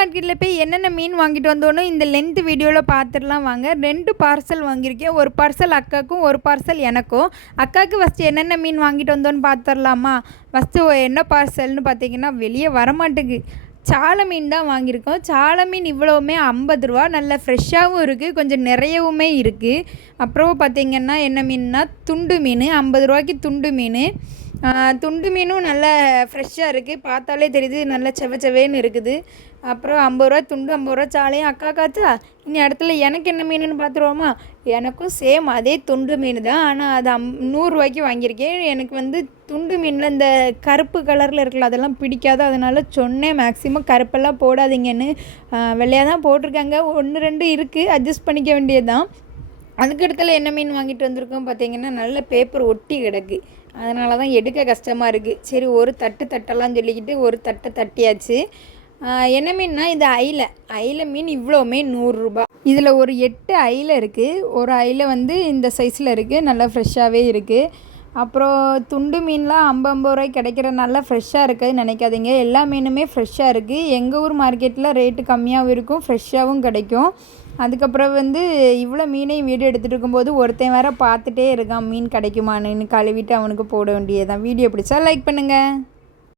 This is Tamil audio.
மார்க்கெட்டில் போய் என்னென்ன மீன் வாங்கிட்டு வந்தோன்னு இந்த லென்த் வீடியோவில் பார்த்துடலாம் வாங்க. 2 பார்சல் வாங்கியிருக்கேன். ஒரு பார்சல் அக்காவுக்கும், ஒரு பார்சல் எனக்கும். அக்காவுக்கு ஃபஸ்ட்டு என்னென்ன மீன் வாங்கிட்டு வந்தோன்னு பார்த்துடலாமா? ஃபஸ்ட்டு என்ன பார்சல்னு பார்த்தீங்கன்னா வெளியே வரமாட்டேங்குது. சால மீன் தான் வாங்கியிருக்கோம். சால மீன் இவ்வளோவுமே 50 ரூபா. நல்ல ஃப்ரெஷ்ஷாகவும் இருக்குது, கொஞ்சம் நிறையவுமே இருக்குது. அப்புறம் பார்த்திங்கன்னா என்ன மீன்னா துண்டு மீன் 50 ரூபாய்க்கு துண்டு மீன். துண்டு மீனும் நல்லா ஃப்ரெஷ்ஷாக இருக்குது, பார்த்தாலே தெரியுது, நல்லா செவச்சவேன்னு இருக்குது. அப்புறம் 50 ரூபா துண்டு, 50 ரூபா சாலையும். அக்கா காத்தா இனி இடத்துல எனக்கு என்ன மீனுன்னு பார்த்துருவோமா? எனக்கும் சேம் அதே துண்டு மீன் தான், ஆனால் அது 100 ரூபாய்க்கு வாங்கியிருக்கேன். எனக்கு வந்து துண்டு மீனில் இந்த கருப்பு கலரில் இருக்குல்ல அதெல்லாம் பிடிக்காது, அதனால் சொன்னேன் மேக்ஸிமம் கருப்பெல்லாம் போடாதீங்கன்னு. வெள்ளையாக தான் போட்டிருக்காங்க, 1 2 இருக்குது, அட்ஜஸ்ட் பண்ணிக்க வேண்டியது தான். அதுக்கு இடத்துல என்ன மீன் வாங்கிட்டு வந்திருக்கோம் பார்த்தீங்கன்னா நல்ல பேப்பர் ஒட்டி கிடக்கு, அதனால தான் எடுக்க கஷ்டமாக இருக்குது. சரி ஒரு தட்டலாம்னு சொல்லிக்கிட்டு ஒரு தட்டியாச்சு. என்ன மீன்னா இது அயிலை மீன். இவ்வளோமே 100 ரூபா. இதில் ஒரு 8 அயிலை இருக்குது. ஒரு அயிலை வந்து இந்த சைஸில் இருக்குது, நல்லா ஃப்ரெஷ்ஷாகவே இருக்குது. அப்புறம் துண்டு மீன்லாம் 50 ரூபாய்க்கு கிடைக்கிற நல்லா ஃப்ரெஷ்ஷாக இருக்குதுன்னு நினைக்காதீங்க, எல்லா மீனுமே ஃப்ரெஷ்ஷாக இருக்குது. எங்கள் ஊர் மார்க்கெட்டில் ரேட்டு கம்மியாகவும் இருக்கும், ஃப்ரெஷ்ஷாகவும் கிடைக்கும். அதுக்கப்புறம் வந்து இவ்வளோ மீனையும் வீடியோ எடுத்துகிட்டு இருக்கும்போது ஒருத்தன் வேறு பார்த்துட்டே இருக்கான் மீன் கிடைக்குமான்னு. கழுவிட்டு அவனுக்கு போட வேண்டியதான். வீடியோ பிடிச்சா லைக் பண்ணுங்கள்.